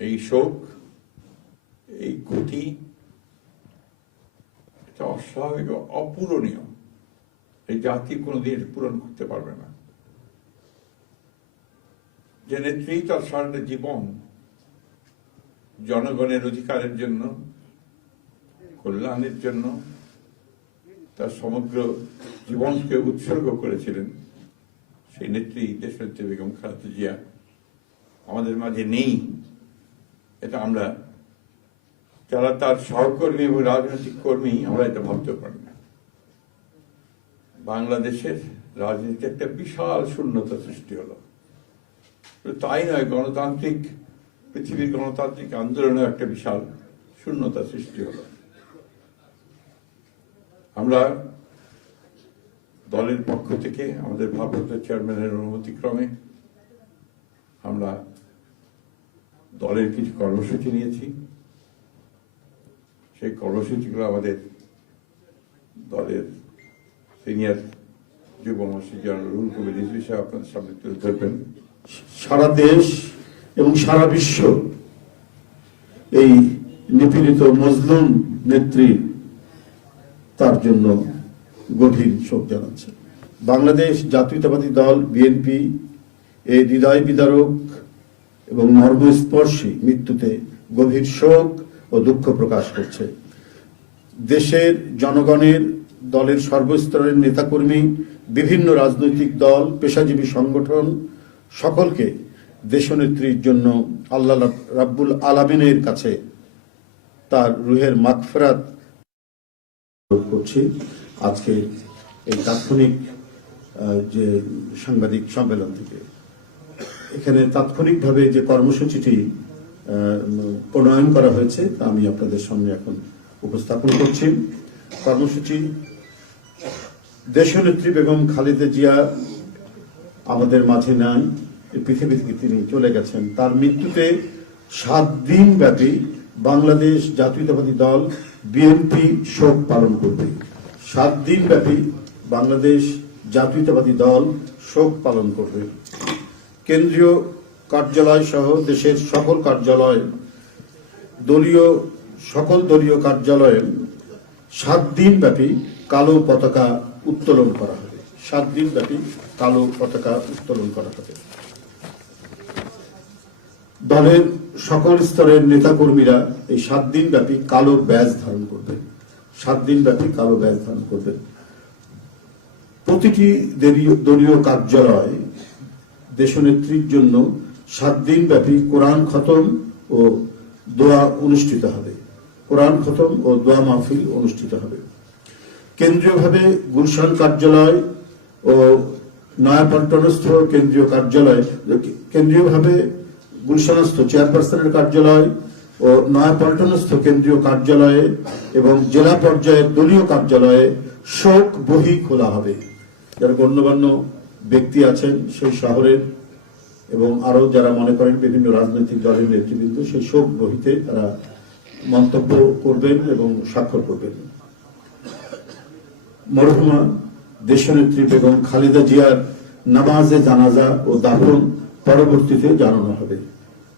এই শোক, এই ক্ষতি এটা অস্বাভাবিক, অপূরণীয়। এই জাতি কোনোদিন পূরণ করতে পারবে না। যে নেত্রী, তার সারাটা জীবন জনগণের অধিকারের জন্য, কল্যাণের জন্য, তার সমগ্র জীবনকে উৎসর্গ করেছিলেন। সেই নেত্রী দেশনেত্রী বেগম খালেদা জিয়া আমাদের মাঝে নেই। এটা আমরা যারা তার সহকর্মী এবং রাজনৈতিক কর্মী, আমরা এটা ভাবতে পারি না। বাংলাদেশের রাজনীতিতে একটা বিশাল শূন্যতা সৃষ্টি হলো। তাই নয়, গণতান্ত্রিক, পৃথিবীর গণতান্ত্রিক আন্দোলনে একটা বিশাল শূন্যতা সৃষ্টি হলো। আমরা দলের পক্ষ থেকে, আমাদের ভারপ্রাপ্ত চেয়ারম্যানের অনুমতিক্রমে আমরা দলের কিছু কর্মসূচি নিয়েছি। সেই কর্মসূচিগুলো আমাদের দলের সিনিয়র যুব জেনারেল রুল রিজভি সাহেব আপনাদের সামনে তুলে ধরবেন। সারা দেশ এবং সারা বিশ্ব এই নিপীড়িত মজলুম নেত্রী তার জন্য গভীর শোক জানাচ্ছে। বাংলাদেশ জাতীয়তাবাদী দল, বিএনপি এই হৃদয় বিদারক এবং মর্মস্পর্শী মৃত্যুতে গভীর শোক ও দুঃখ প্রকাশ করছে। দেশের জনগণের, দলের সর্বস্তরের নেতাকর্মী, বিভিন্ন রাজনৈতিক দল, পেশাজীবী সংগঠন সকলকে দেশনেত্রীর জন্য আল্লাহ রাব্বুল আলামিনের কাছে তার রুহের মাগফিরাত করছি। আজকে এই তাৎক্ষণিক যে সাংবাদিক সম্মেলন থেকে। এখানে তাৎক্ষণিকভাবে যে কর্মসূচিটি প্রণয়ন করা হয়েছে, তা আমি আপনাদের সামনে এখন উপস্থাপন করছি। কর্মসূচি দেশনেত্রী বেগম খালেদা জিয়া আমাদের মাঝে এই পৃথিবী থেকে তিনি চলে গেছেন। তার মৃত্যুতে সাত দিন ব্যাপী বাংলাদেশ জাতীয়তাবাদী দল বিএনপি শোক পালন করবে। সাত দিন ব্যাপী বাংলাদেশ জাতীয়তাবাদী দল শোক পালন করবে। কেন্দ্রীয় কার্যালয় সহ দেশের সকল কার্যালয়, দলীয়, সকল দলীয় কার্যালয়ে সাত দিন ব্যাপী কালো পতাকা উত্তোলন করা হবে। সাত দিন ব্যাপী কালো পতাকা উত্তোলন করা হবে। দলের সকল স্তরের নেতাকর্মীরা এই সাত দিন ব্যাপী কালো ব্যাজ ধারণ করবেন সাত দিন ব্যাপী কালো ব্যাজ ধারণ করবেন প্রতিটি দলীয় কার্যালয় দেশনেত্রীর জন্য সাত দিন ব্যাপী কোরআন খতম ও দোয়া অনুষ্ঠিত হবে। কোরআন খতম ও দোয়া মাহফিল অনুষ্ঠিত হবে। কেন্দ্রীয়ভাবে গুলশান কার্যালয় ও নয়াপল্টনস্থ কেন্দ্রীয় কার্যালয়, কেন্দ্রীয়ভাবে গুলশানস্থ চেয়ারপারসনের কার্যালয় ও নয়াপল্টনস্থ কেন্দ্রীয় কার্যালয়ে এবং জেলা পর্যায়ের দলীয় কার্যালয়ে শোক বহি খোলা হবে। যারা গণ্যমান্য ব্যক্তি আছেন সেই শহরের এবং আরও যারা মনে করেন বিভিন্ন রাজনৈতিক দলের নেতৃবৃন্দ, সেই শোক বহিতে তারা মন্তব্য করবেন এবং স্বাক্ষর করবেন। মরহুমা দেশনেত্রী বেগম খালেদা জিয়ার নামাজে জানাজা ও দাফন পরবর্তীতে জানানো হবে।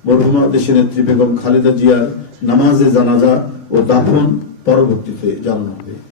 মরহুমা দেশনেত্রী বেগম খালেদা জিয়ার নামাজে জানাজা ও দাফন পরবর্তীতে জানানো হবে।